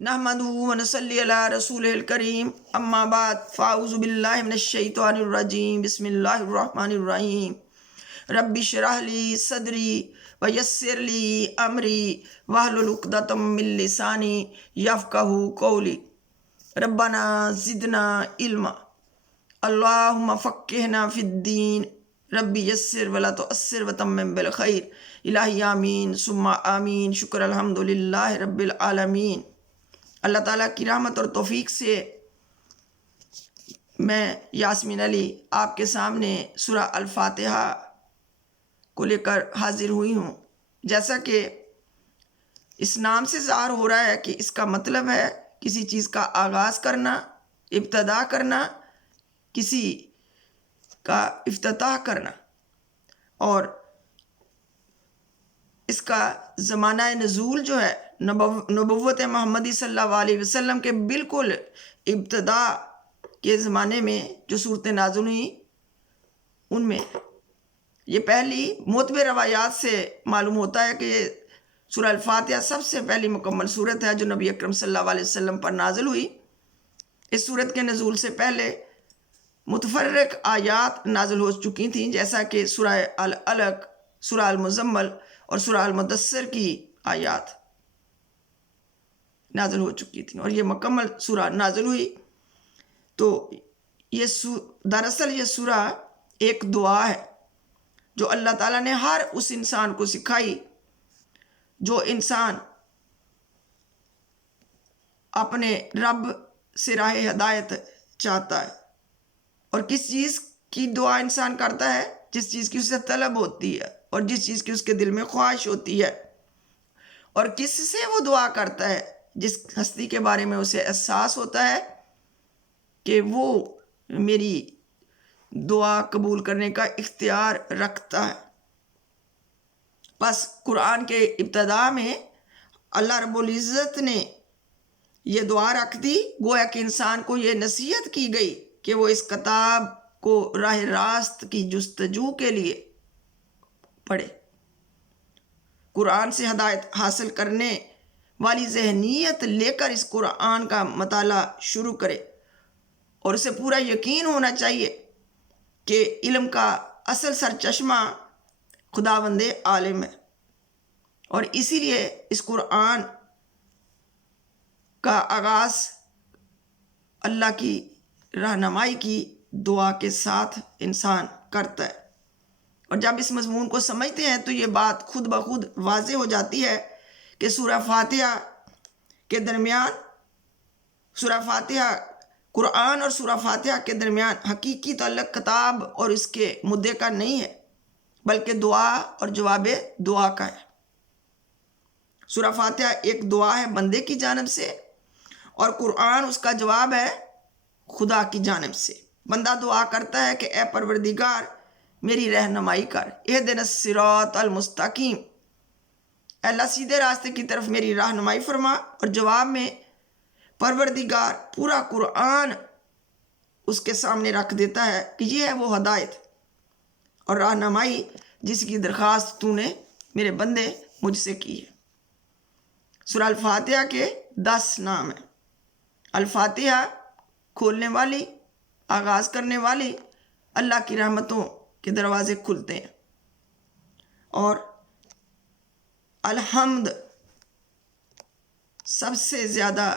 نحمدہ ونصلی علی رسولہ الکریم اما بعد فاعوذ باللہ من الشیطان الرجیم بسم اللہ الرحمن الرحیم رب اشرح لی صدری ویسر لی امری واحلل عقدۃ من لسانی یفقہوا قولی ربنا زدنا علما اللہم فقہنا فی الدین رب یسر ولا تعسر وتمم بالخیر الہی آمین ثم آمین شکر الحمدللہ رب العالمین۔ اللہ تعالیٰ کی رحمت اور توفیق سے میں یاسمین علی آپ کے سامنے سورہ الفاتحہ کو لے کر حاضر ہوئی ہوں۔ جیسا کہ اس نام سے ظاہر ہو رہا ہے کہ اس کا مطلب ہے کسی چیز کا آغاز کرنا، ابتدا کرنا، کسی کا افتتاح کرنا، اور اس کا زمانہ نزول جو ہے نبوت محمدی صلی اللہ علیہ وسلم کے بالکل ابتدا کے زمانے میں جو صورتیں نازل ہوئیں ان میں یہ پہلی معتبر روایات سے معلوم ہوتا ہے کہ سورہ الفاتحہ سب سے پہلی مکمل صورت ہے جو نبی اکرم صلی اللہ علیہ وسلم پر نازل ہوئی۔ اس صورت کے نزول سے پہلے متفرق آیات نازل ہو چکی تھیں، جیسا کہ سورہ العلق، سورہ المزمل اور سورہ المدثر کی آیات نازل ہو چکی تھیں، اور یہ مکمل سورہ نازل ہوئی۔ تو یہ دراصل یہ سورہ ایک دعا ہے جو اللہ تعالیٰ نے ہر اس انسان کو سکھائی جو انسان اپنے رب سے راہ ہدایت چاہتا ہے، اور کس چیز کی دعا انسان کرتا ہے؟ جس چیز کی اسے طلب ہوتی ہے اور جس چیز کی اس کے دل میں خواہش ہوتی ہے، اور کس سے وہ دعا کرتا ہے؟ جس ہستی کے بارے میں اسے احساس ہوتا ہے کہ وہ میری دعا قبول کرنے کا اختیار رکھتا ہے۔ بس قرآن کے ابتدا میں اللہ رب العزت نے یہ دعا رکھ دی، گویا کہ انسان کو یہ نصیحت کی گئی کہ وہ اس کتاب کو راہ راست کی جستجو کے لیے پڑھے، قرآن سے ہدایت حاصل کرنے والی ذہنیت لے کر اس قرآن کا مطالعہ شروع کرے، اور اسے پورا یقین ہونا چاہیے کہ علم کا اصل سرچشمہ خداوند عالم ہے، اور اسی لیے اس قرآن کا آغاز اللہ کی رہنمائی کی دعا کے ساتھ انسان کرتا ہے۔ اور جب اس مضمون کو سمجھتے ہیں تو یہ بات خود بخود واضح ہو جاتی ہے کہ سورہ فاتحہ کے درمیان قرآن اور سورہ فاتحہ کے درمیان حقیقی تعلق کتاب اور اس کے مدعے کا نہیں ہے، بلکہ دعا اور جواب دعا کا ہے۔ سورہ فاتحہ ایک دعا ہے بندے کی جانب سے، اور قرآن اس کا جواب ہے خدا کی جانب سے۔ بندہ دعا کرتا ہے کہ اے پروردگار میری رہنمائی کر، اہدنا الصراط المستقیم، اے اللہ سیدھے راستے کی طرف میری رہنمائی فرما، اور جواب میں پروردگار پورا قرآن اس کے سامنے رکھ دیتا ہے کہ یہ ہے وہ ہدایت اور رہنمائی جس کی درخواست تو نے میرے بندے مجھ سے کی ہے۔ سورہ الفاتحہ کے 10 نام ہیں۔ الفاتحہ کھولنے والی، آغاز کرنے والی، اللہ کی رحمتوں کے دروازے کھلتے ہیں، اور الحمد سب سے زیادہ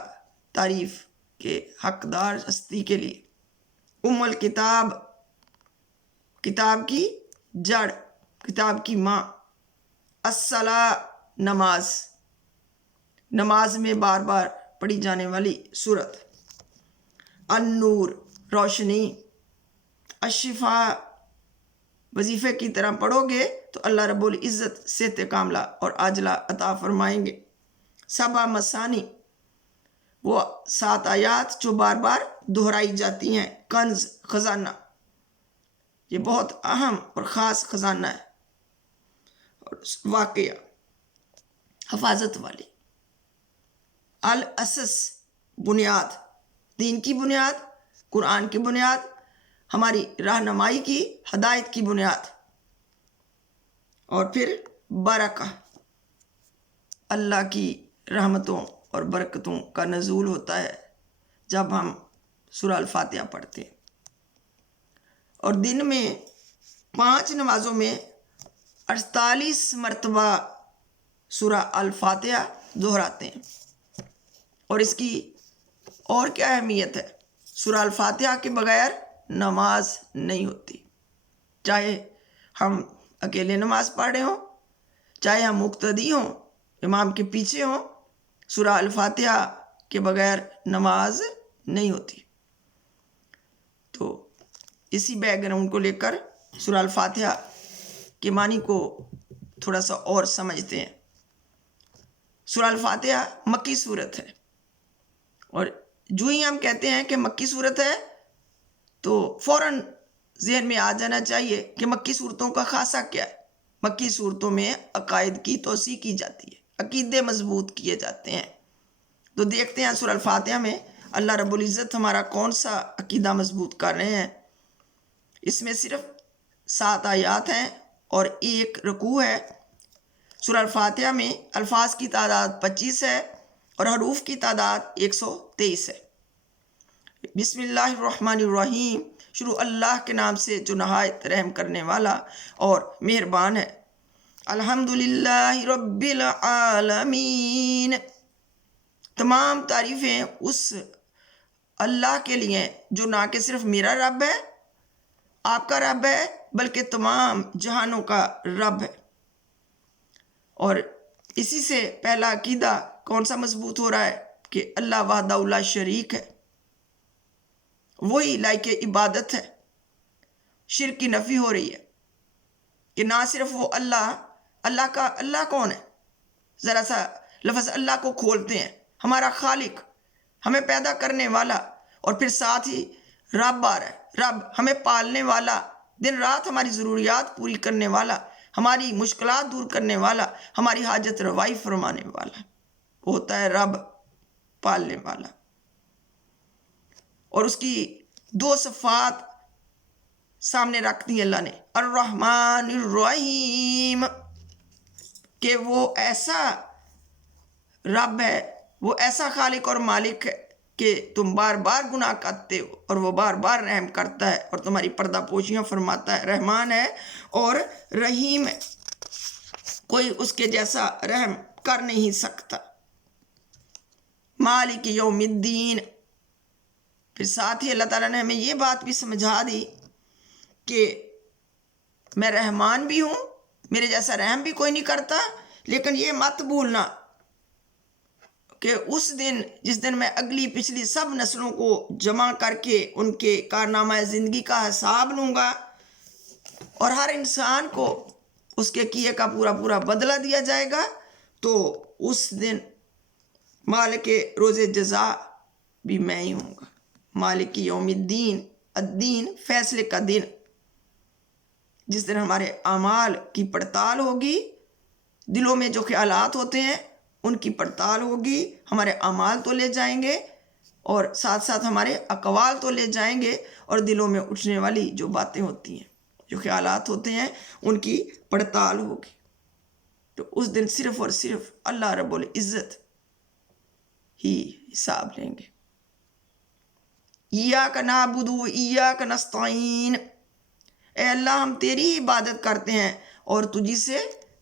تعریف کے حقدار ہستی کے لیے، الکتاب کتاب کی جڑ، کتاب کی ماں، الصلاۃ نماز میں بار بار پڑھی جانے والی صورت، النور روشنی، الشفاء وظیفے کی طرح پڑھو گے تو اللہ رب العزت صحت کاملہ اور عاجلہ عطا فرمائیں گے، سبع مثانی وہ 7 آیات جو بار بار دہرائی جاتی ہیں، کنز خزانہ، یہ بہت اہم اور خاص خزانہ ہے، اور واقعہ حفاظت والی، الاسس بنیاد، دین کی بنیاد، قرآن کی بنیاد، ہماری رہنمائی کی، ہدایت کی بنیاد، اور پھر برکہ، اللہ کی رحمتوں اور برکتوں کا نزول ہوتا ہے جب ہم سورہ الفاتحہ پڑھتے ہیں، اور دن میں 5 نمازوں میں 48 مرتبہ سورہ الفاتحہ دہراتے ہیں۔ اور اس کی اور کیا اہمیت ہے؟ سورہ الفاتحہ کے بغیر نماز نہیں ہوتی، چاہے ہم اکیلے نماز پڑھ رہے ہوں، چاہے ہم مقتدی ہوں، امام کے پیچھے ہوں، سورہ الفاتحہ کے بغیر نماز نہیں ہوتی۔ تو اسی بیک گراؤنڈ کو لے کر سورہ الفاتحہ کے معنی کو تھوڑا سا اور سمجھتے ہیں۔ سورہ الفاتحہ مکی سورت ہے، اور جو ہی ہم کہتے ہیں کہ مکی سورت ہے تو فوراً ذہن میں آ جانا چاہیے کہ مکی صورتوں کا خاصہ کیا ہے۔ مکی صورتوں میں عقائد کی توسیع کی جاتی ہے، عقیدے مضبوط کیے جاتے ہیں۔ تو دیکھتے ہیں سورہ الفاتحہ میں اللہ رب العزت ہمارا کون سا عقیدہ مضبوط کر رہے ہیں۔ اس میں صرف 7 آیات ہیں اور 1 رکوع ہے۔ سورہ الفاتحہ میں الفاظ کی تعداد 25 ہے اور حروف کی تعداد 123 ہے۔ بسم اللہ الرحمن الرحیم، شروع اللہ کے نام سے جو نہایت رحم کرنے والا اور مہربان ہے۔ الحمدللہ رب العالمین، تمام تعریفیں اس اللہ کے لیے جو نہ کہ صرف میرا رب ہے، آپ کا رب ہے، بلکہ تمام جہانوں کا رب ہے۔ اور اسی سے پہلا عقیدہ کون سا مضبوط ہو رہا ہے کہ اللہ وحدہ لا شریک ہے، وہی لائق عبادت ہے۔ شرک کی نفی ہو رہی ہے کہ نہ صرف وہ اللہ کا اللہ کون ہے؟ ذرا سا لفظ اللہ کو کھولتے ہیں، ہمارا خالق، ہمیں پیدا کرنے والا، اور پھر ساتھ ہی رب آ رہا ہے، رب ہمیں پالنے والا، دن رات ہماری ضروریات پوری کرنے والا، ہماری مشکلات دور کرنے والا، ہماری حاجت روائی فرمانے والا، وہ ہوتا ہے رب، پالنے والا۔ اور اس کی 2 صفات سامنے رکھ دی اللہ نے، الرحمن الرحیم، کہ وہ ایسا رب ہے، وہ ایسا خالق اور مالک ہے کہ تم بار بار گناہ کرتے ہو اور وہ بار بار رحم کرتا ہے اور تمہاری پردہ پوشیاں فرماتا ہے۔ رحمان ہے اور رحیم ہے، کوئی اس کے جیسا رحم کر نہیں سکتا۔ مالک یوم الدین، پھر ساتھ ہی اللہ تعالیٰ نے ہمیں یہ بات بھی سمجھا دی کہ میں رحمان بھی ہوں، میرے جیسا رحم بھی کوئی نہیں کرتا، لیکن یہ مت بھولنا کہ اس دن جس دن میں اگلی پچھلی سب نسلوں کو جمع کر کے ان کے کارنامہ زندگی کا حساب لوں گا، اور ہر انسان کو اس کے کیے کا پورا پورا بدلہ دیا جائے گا، تو اس دن مالک روز جزا بھی میں ہی ہوں گا۔ مالک یوم الدین، الدین فیصلے کا دن، جس دن ہمارے اعمال کی پڑتال ہوگی، دلوں میں جو خیالات ہوتے ہیں ان کی پڑتال ہوگی، ہمارے اعمال تو لے جائیں گے اور ساتھ ساتھ ہمارے اقوال تو لے جائیں گے، اور دلوں میں اٹھنے والی جو باتیں ہوتی ہیں، جو خیالات ہوتے ہیں، ان کی پڑتال ہوگی۔ تو اس دن صرف اور صرف اللہ رب العزت ہی حساب لیں گے۔ ایاک نعبد و ایاک نستعین، اے اللہ ہم تیری ہی عبادت کرتے ہیں اور تجھی سے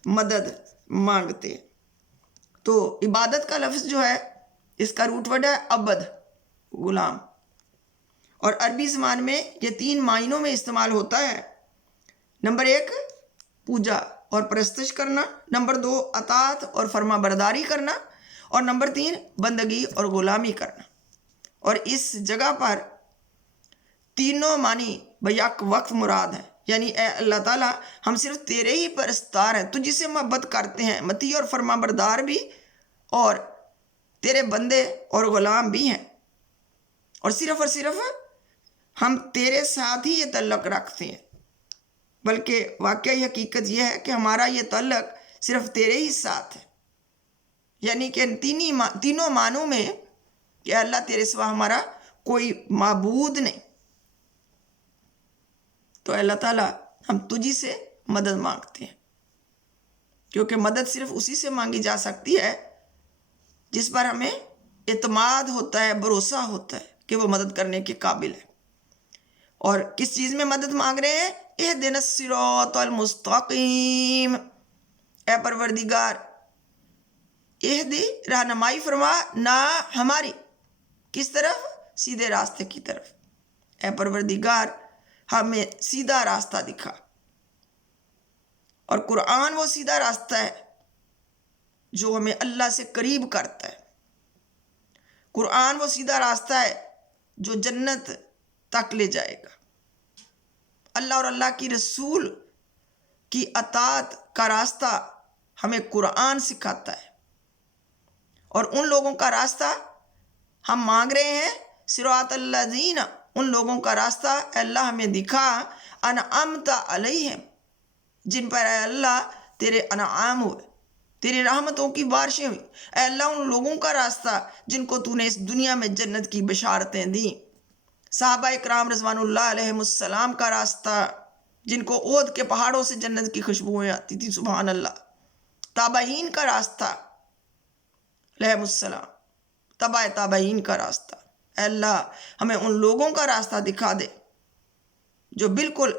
مدد مانگتے ہیں۔ تو عبادت کا لفظ جو ہے اس کا روٹ ورڈ ہے عبد، غلام، اور عربی زبان میں یہ 3 معنیوں میں استعمال ہوتا ہے۔ نمبر 1 پوجا اور پرستش کرنا، نمبر 2 اطاعت اور فرما برداری کرنا، اور نمبر 3 بندگی اور غلامی کرنا۔ اور اس جگہ پر تینوں معنی بیک وقت مراد ہیں، یعنی اے اللہ تعالیٰ ہم صرف تیرے ہی پرستار ہیں، تجھ سے محبت کرتے ہیں، مطیع اور فرما بردار بھی، اور تیرے بندے اور غلام بھی ہیں، اور صرف ہم تیرے ساتھ ہی یہ تعلق رکھتے ہیں۔ بلکہ واقعی حقیقت یہ ہے کہ ہمارا یہ تعلق صرف تیرے ہی ساتھ ہے، یعنی کہ تینوں معنوں میں کہ اللہ تیرے سوا ہمارا کوئی معبود نہیں۔ تو اللہ تعالیٰ ہم تجھی سے مدد مانگتے ہیں، کیونکہ مدد صرف اسی سے مانگی جا سکتی ہے جس پر ہمیں اعتماد ہوتا ہے، بھروسہ ہوتا ہے کہ وہ مدد کرنے کے قابل ہے۔ اور کس چیز میں مدد مانگ رہے ہیں؟ اہدنا الصراط المستقیم، اے پروردگار اہدی، رہنمائی فرما، نہ ہماری کس طرف؟ سیدھے راستے کی طرف۔ اے پروردگار ہمیں سیدھا راستہ دکھا۔ اور قرآن وہ سیدھا راستہ ہے جو ہمیں اللہ سے قریب کرتا ہے۔ قرآن وہ سیدھا راستہ ہے جو جنت تک لے جائے گا۔ اللہ اور اللہ کی رسول کی اطاعت کا راستہ ہمیں قرآن سکھاتا ہے، اور ان لوگوں کا راستہ ہم مانگ رہے ہیں، صراط الذین، ان لوگوں کا راستہ اے اللہ ہمیں دکھا، انعمت علیہم، جن پر اے اللہ تیرے انعام ہوئے، تیری رحمتوں کی بارشیں ہوئی۔ اے اللہ ان لوگوں کا راستہ جن کو تو نے اس دنیا میں جنت کی بشارتیں دیں، صحابہ اکرام رضوان اللہ علیہم السلام کا راستہ جن کو احد کے پہاڑوں سے جنت کی خوشبوئیں آتی تھی، سبحان اللہ۔ تابعین کا راستہ علیہم السلام، تبع تابعین کا راستہ، اے اللہ ہمیں ان لوگوں کا راستہ دکھا دے جو بالکل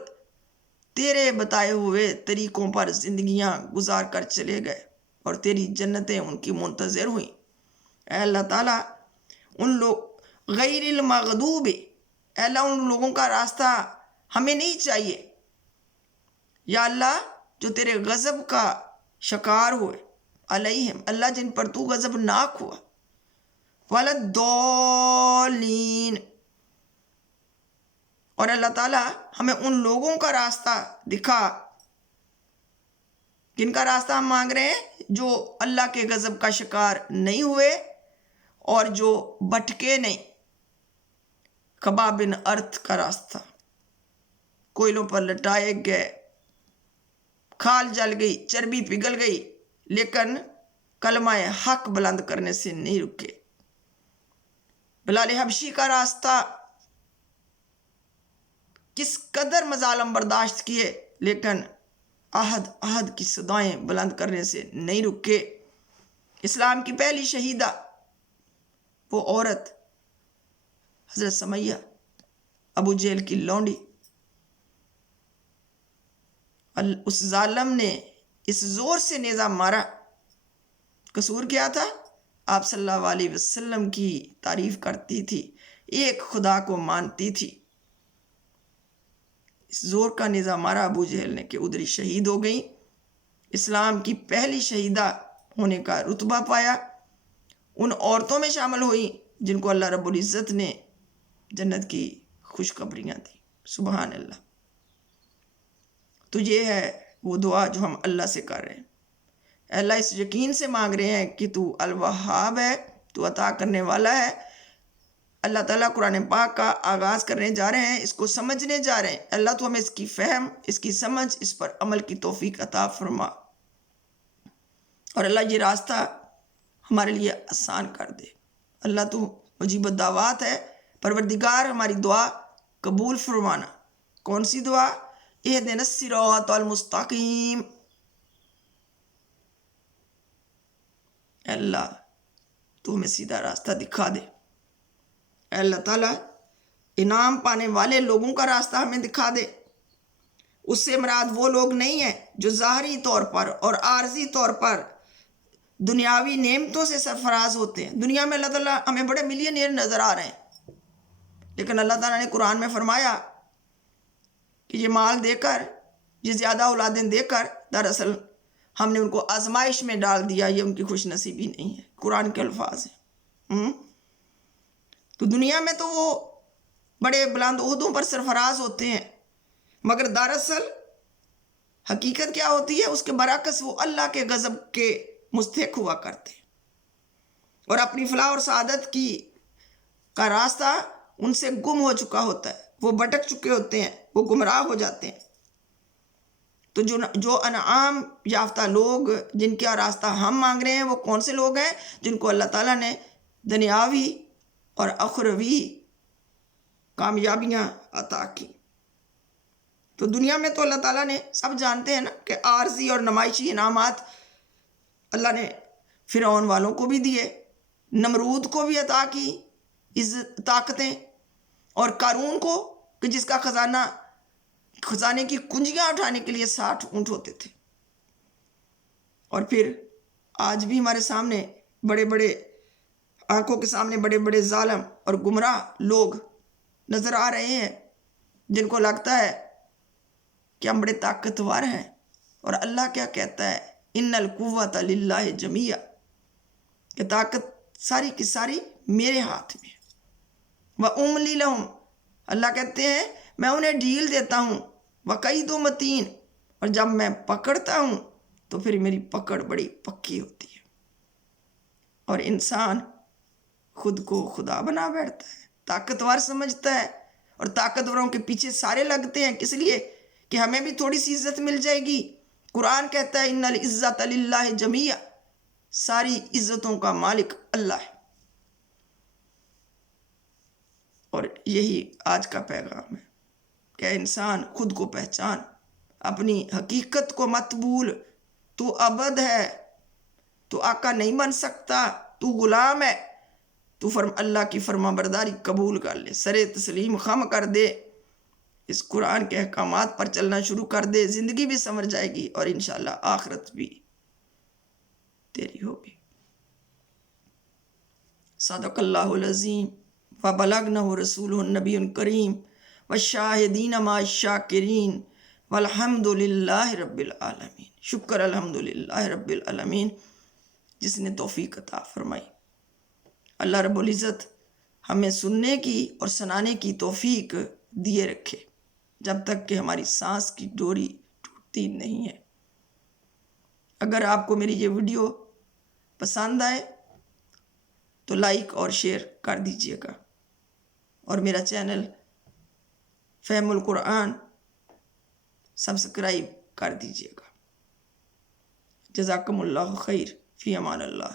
تیرے بتائے ہوئے طریقوں پر زندگیاں گزار کر چلے گئے اور تیری جنتیں ان کی منتظر ہوئیں۔ اے اللہ تعالیٰ ان لوگ غیر المغضوب، اے اللہ ان لوگوں کا راستہ ہمیں نہیں چاہیے یا اللہ جو تیرے غضب کا شکار ہوئے، علیہم، اللہ جن پر تو غضب ناک ہوا، وَلَدَّالِّينَ، اور اللہ تعالیٰ ہمیں ان لوگوں کا راستہ دکھا، کن کا راستہ ہم مانگ رہے ہیں؟ جو اللہ کے غضب کا شکار نہیں ہوئے اور جو بھٹکے نہیں۔ کبابن ارتھ کا راستہ، کوئلوں پر لٹائے گئے، کھال جل گئی، چربی پگھل گئی، لیکن کلمہ حق بلند کرنے سے نہیں رکے۔ بلال حبشی کا راستہ، کس قدر مظالم برداشت کیے لیکن عہد کی صدائیں بلند کرنے سے نہیں رکے۔ اسلام کی پہلی شہیدہ وہ عورت حضرت سمیہ، ابو جہل کی لونڈی، اس ظالم نے اس زور سے نیزہ مارا، قصور کیا تھا؟ آپ صلی اللہ علیہ وسلم کی تعریف کرتی تھی، ایک خدا کو مانتی تھی، اس زور کا نیزہ مارا ابو جہل نے کہ ادھر شہید ہو گئی۔ اسلام کی پہلی شہیدہ ہونے کا رتبہ پایا، ان عورتوں میں شامل ہوئی جن کو اللہ رب العزت نے جنت کی خوشخبریاں دی، سبحان اللہ۔ تو یہ ہے وہ دعا جو ہم اللہ سے کر رہے ہیں۔ اے اللہ اس یقین سے مانگ رہے ہیں کہ تو الوہاب ہے، تو عطا کرنے والا ہے۔ اللہ تعالیٰ قرآن پاک کا آغاز کرنے جا رہے ہیں، اس کو سمجھنے جا رہے ہیں۔ اللہ تو ہمیں اس کی فہم، اس کی سمجھ، اس پر عمل کی توفیق عطا فرما، اور اللہ یہ راستہ ہمارے لیے آسان کر دے۔ اللہ تو مجیب الدعوات ہے، پروردگار ہماری دعا قبول فرمانا۔ کون سی دعا؟ اہدنا الصراط المستقیم، اے اللہ تو ہمیں سیدھا راستہ دکھا دے۔ اے اللہ تعالیٰ انعام پانے والے لوگوں کا راستہ ہمیں دکھا دے۔ اس سے مراد وہ لوگ نہیں ہیں جو ظاہری طور پر اور عارضی طور پر دنیاوی نعمتوں سے سرفراز ہوتے ہیں۔ دنیا میں اللہ تعالیٰ ہمیں بڑے ملینئر نظر آ رہے ہیں، لیکن اللہ تعالیٰ نے قرآن میں فرمایا کہ یہ مال دے کر، یہ زیادہ اولادیں دے کر، دراصل ہم نے ان کو آزمائش میں ڈال دیا، یہ ان کی خوش نصیبی نہیں ہے، قرآن کے الفاظ ہیں۔ تو دنیا میں تو وہ بڑے بلند عہدوں پر سرفراز ہوتے ہیں، مگر دراصل حقیقت کیا ہوتی ہے؟ اس کے برعکس وہ اللہ کے غضب کے مستحق ہوا کرتے ہیں، اور اپنی فلاح اور سعادت کا راستہ ان سے گم ہو چکا ہوتا ہے، وہ بھٹک چکے ہوتے ہیں، وہ گمراہ ہو جاتے ہیں۔ تو جو انعام یافتہ لوگ جن کا راستہ ہم مانگ رہے ہیں، وہ کون سے لوگ ہیں؟ جن کو اللہ تعالیٰ نے دنیاوی اور اخروی کامیابیاں عطا کی۔ تو دنیا میں تو اللہ تعالیٰ نے، سب جانتے ہیں نا کہ عارضی اور نمائشی انعامات اللہ نے فرعون والوں کو بھی دیے، نمرود کو بھی عطا کی طاقتیں، اور قارون کو کہ جس کا خزانے کی کنجیاں اٹھانے کے لیے 60 اونٹ ہوتے تھے۔ اور پھر آج بھی ہمارے سامنے بڑے بڑے آنکھوں کے سامنے بڑے بڑے ظالم اور گمراہ لوگ نظر آ رہے ہیں جن کو لگتا ہے کہ ہم بڑے طاقتور ہیں، اور اللہ کیا کہتا ہے، ان القوۃ للہ جمیعا، کہ طاقت ساری کی ساری میرے ہاتھ میں ہے۔ وَأُمْلِي لَهُمْ، اللہ کہتے ہیں میں انہیں ڈھیل دیتا ہوں، وَكَيْدُ مَتِينٌ، اور جب میں پکڑتا ہوں تو پھر میری پکڑ بڑی پکی ہوتی ہے۔ اور انسان خود کو خدا بنا بیٹھتا ہے، طاقتور سمجھتا ہے، اور طاقتوروں کے پیچھے سارے لگتے ہیں، کس لیے کہ ہمیں بھی تھوڑی سی عزت مل جائے گی۔ قرآن کہتا ہے ان العزت للہ جمیعا، ساری عزتوں کا مالک اللہ ہے۔ اور یہی آج کا پیغام ہے کہ انسان خود کو پہچان، اپنی حقیقت کو مت بھول، تو عبد ہے، تو آقا نہیں بن سکتا، تو غلام ہے، تو اللہ کی فرما برداری قبول کر لے، سر تسلیم خم کر دے، اس قرآن کے احکامات پر چلنا شروع کر دے، زندگی بھی سنور جائے گی اور انشاءاللہ آخرت بھی تیری ہوگی۔ صدق اللہ العظیم وبلغنہ رسولہ النبی الکریم والشاہدین مع الشاکرین والحمد للہ رب العالمین۔ شکر الحمد للہ رب العالمین جس نے توفیق عطا فرمائی۔ اللہ رب العزت ہمیں سننے کی اور سنانے کی توفیق دیے رکھے جب تک کہ ہماری سانس کی ڈوری ٹوٹتی نہیں ہے۔ اگر آپ کو میری یہ ویڈیو پسند آئے تو لائک اور شیئر کر دیجیے گا، اور میرا چینل فہم القرآن سبسکرائب کر دیجیے گا۔ جزاکم اللہ خیر، فی امان اللہ۔